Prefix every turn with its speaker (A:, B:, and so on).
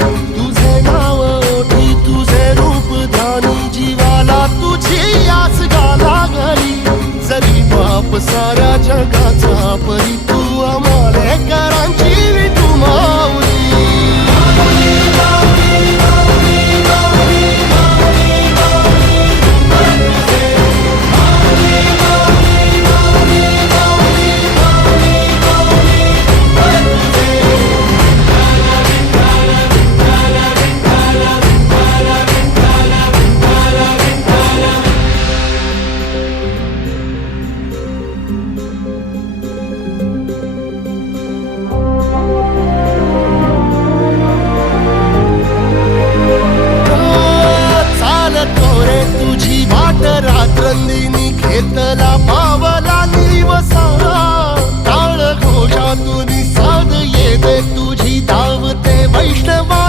A: Thank you. virtude